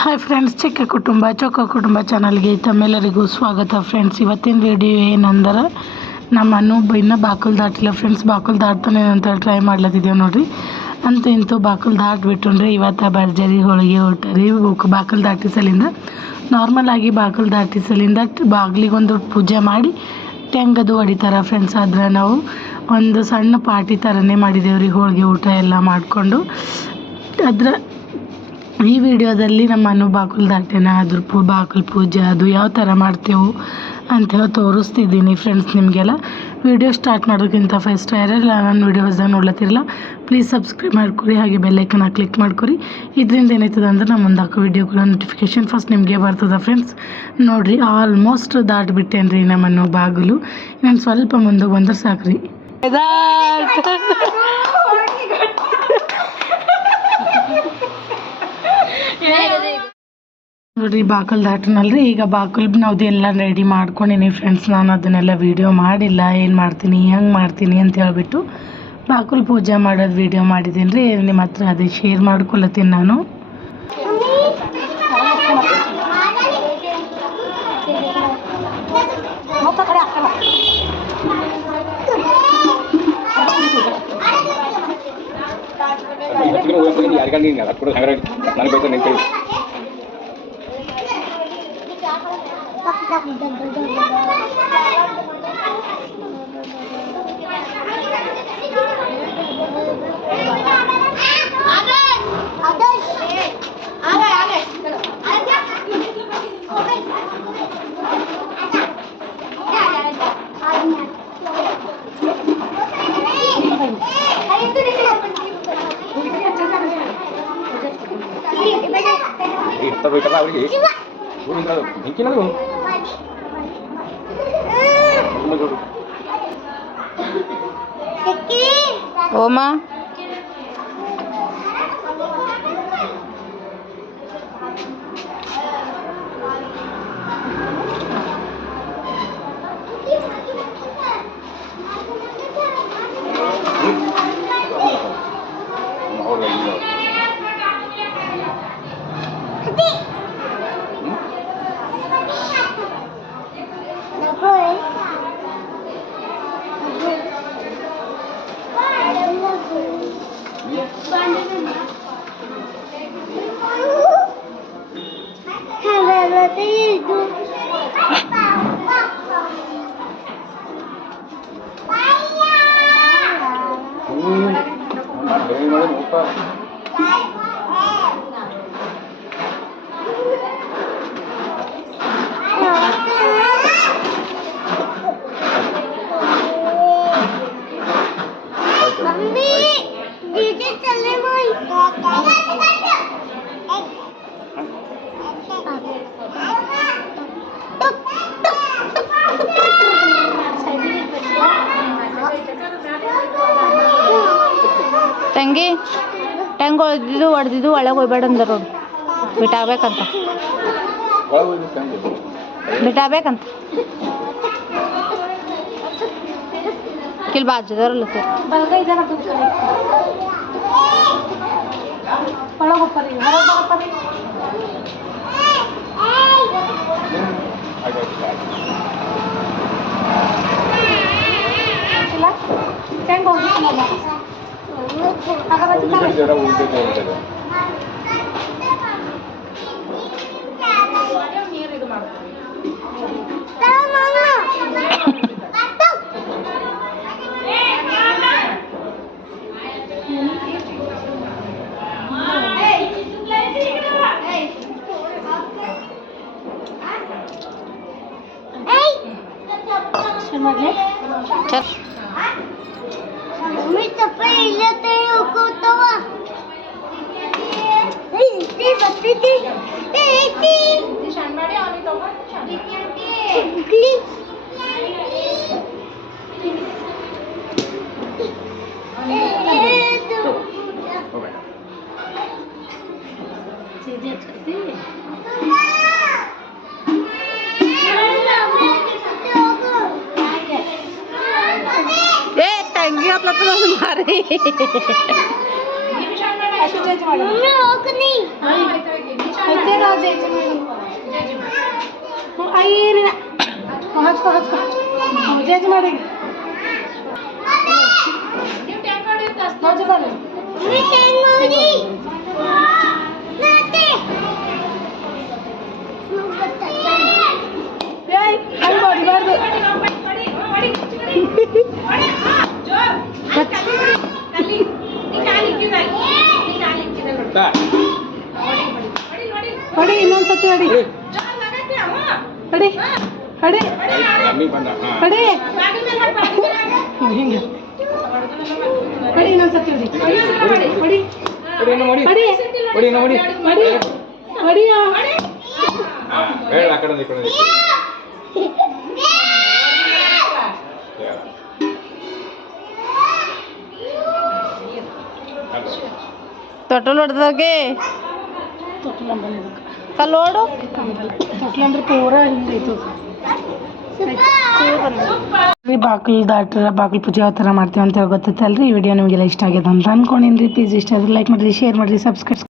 Hi friends, ಚೊಕ್ಕ ಕುಟುಂಬ ಚಾನಲ್ಗೆ ತಮ್ಮೆಲ್ಲರಿಗೂ ಸ್ವಾಗತ. ಫ್ರೆಂಡ್ಸ್, ಇವತ್ತಿನ ವಿಡಿಯೋ ಏನಂದ್ರೆ ನಮ್ಮ ಅನ್ನು ಇನ್ನೂ ಬಾಕಲು ದಾಟಿಲ್ಲ ಫ್ರೆಂಡ್ಸ್. ಬಾಕಲು ದಾಟ್ತಾನೆ ಅಂತ ಟ್ರೈ ಮಾಡ್ಲತ್ತಿದ್ದೇವೆ ನೋಡಿರಿ. ಅಂತೂ ಇಂತೂ ಬಾಕಲು ದಾಟ್ಬಿಟ್ರಿ. ಇವತ್ತು ಭರ್ಜರಿ ಹೋಳಿಗೆ ಊಟ ರೀ. ಬಾಕಲು ದಾಟಿಸಲಿಂದ ನಾರ್ಮಲ್ ಆಗಿ ಬಾಕಲು ದಾಟಿಸಲಿಂದ ಬಾಗಿಲಿಗೊಂದು ಪೂಜೆ ಮಾಡಿ ಟೆಂಗದು ಹೊಡಿತಾರೆ ಫ್ರೆಂಡ್ಸ್. ಆದ್ರೆ ನಾವು ಒಂದು ಸಣ್ಣ ಪಾರ್ಟಿ ಥರನೇ ಮಾಡಿದ್ದೇವ್ರಿ, ಹೋಳಿಗೆ ಊಟ ಎಲ್ಲ ಮಾಡಿಕೊಂಡು. ಅದ್ರ ಈ ವಿಡಿಯೋದಲ್ಲಿ ನಮ್ಮ ಬಾಕಲು ದಾಟೇನ ಅದ್ರ ಬಾಕಲು ಪೂಜೆ ಅದು ಯಾವ ಥರ ಮಾಡ್ತೇವೆ ಅಂಥೇಳಿ ತೋರಿಸ್ತಿದ್ದೀನಿ ಫ್ರೆಂಡ್ಸ್ ನಿಮಗೆಲ್ಲ. ವಿಡಿಯೋ ಸ್ಟಾರ್ಟ್ ಮಾಡೋಕ್ಕಿಂತ ಫಸ್ಟ್ ಯಾರೆಲ್ಲ ನನ್ನ ವಿಡಿಯೋ ಹೊಸದಾಗಿ ನೋಡ್ಲತ್ತಿರಲ್ಲ ಪ್ಲೀಸ್ ಸಬ್ಸ್ಕ್ರೈಬ್ ಮಾಡ್ಕೊರಿ, ಹಾಗೆ ಬೆಲ್ಲೈಕನ್ನ ಕ್ಲಿಕ್ ಮಾಡ್ಕೊರಿ. ಇದರಿಂದ ಏನಾಯ್ತದ ಅಂದ್ರೆ ನಮ್ಮ ಮುಂದಾಕೋ ವಿಡಿಯೋಗಳ ನೋಟಿಫಿಕೇಷನ್ ಫಸ್ಟ್ ನಿಮಗೆ ಬರ್ತದೆ ಫ್ರೆಂಡ್ಸ್. ನೋಡಿರಿ, ಆಲ್ಮೋಸ್ಟ್ ದಾಟ್ಬಿಟ್ಟೇನು ರೀ ನಮ್ಮನ್ನು ಬಾಗಿಲು. ನಾನು ಸ್ವಲ್ಪ ಮುಂದೆ ಬಂದ್ರೆ ಸಾಕ್ರಿ. ನೋಡಿರಿ, ಬಾಕಲು ದಾಟನಲ್ರಿ. ಈಗ ಬಾಕಲು ನಾವ್ದು ಎಲ್ಲ ರೆಡಿ ಮಾಡ್ಕೊಂಡಿನಿ ಫ್ರೆಂಡ್ಸ್. ನಾನು ಅದನ್ನೆಲ್ಲ ವೀಡಿಯೋ ಮಾಡಿಲ್ಲ, ಏನು ಮಾಡ್ತೀನಿ ಹೆಂಗೆ ಮಾಡ್ತೀನಿ ಅಂತ ಹೇಳ್ಬಿಟ್ಟು ಬಾಕಲು ಪೂಜೆ ಮಾಡೋದು ವೀಡಿಯೋ ಮಾಡಿದ್ದೀನಿ ರೀ. ನಿಮ್ಮ ಹತ್ರ ಅದೇ ಶೇರ್ ಮಾಡ್ಕೊಳತ್ತೀನಿ ನಾನು. ಓಮಾ ತಂಗಿ ಟೆಂಗ್ ಹೊಡೆದಿದ್ದು ಒಳಗೆ ಹೋಗ್ಬೇಡ ಅಂದ ನೋಡು. ಬಿಟ್ಟಾಗಬೇಕಂತ ಕಿಲ್ ಬಾಜದವ್ರಲ್ಲ ಟೆಂಗ್ ಹೋಗಿ ತಂಗಿ ಹತ್ಲತ್ತದ ಮಾರಿ ಮಮ್ಮಿ ಹೋಗ್ನಿ ಐತೆ ಏನಿಲ್ಲ ಹಚ್ಕೊ ಜೇಜ್ ಮಾಡಿ ಹೊಡಿಬಾರ್ದು ಹೊಡಿ ಇನ್ನೊಂದ್ಸತಿ ಹೊಡಿ ಹೊಡಿ ಹೊಡಿ ಹೊಡಿ ಹಿಂಗೆ ಹೊಡಿ ಇನ್ನೊಂದ್ಸತಿ ಹೊಡಿ ಹೊಡಿ ಹೊಡಿ ಹೊಡಿ ಹೊಡಿಯೋ ತೊಟ್ಟಲು ಹೊಡೆದಾಗೆ ಕಲ್ಲೋಡು ತೊಟ್ಲು ಅಂದ್ರೆ ಪೂರ ಹಿಂಗೈತು ಬಾಗಿಲು ದಾಟ್ರ ಬಾಗಿಲು ಪೂಜೆ ಯಾವ ಥರ ಮಾಡ್ತೀವಿ ಅಂತ ಗೊತ್ತೈತಲ್ರಿ ಈ ವಿಡಿಯೋ ನಿಮಗೆಲ್ಲ ಇಷ್ಟ ಆಗ್ಯದ ಅಂತ ಅನ್ಕೊಂಡಿನಿ ಪ್ಲೀಸ್ ಇಷ್ಟ ಆದ್ರೆ ಲೈಕ್ ಮಾಡಿರಿ ಶೇರ್ ಮಾಡಿರಿ ಸಬ್ಸ್ಕ್ರೈಬ್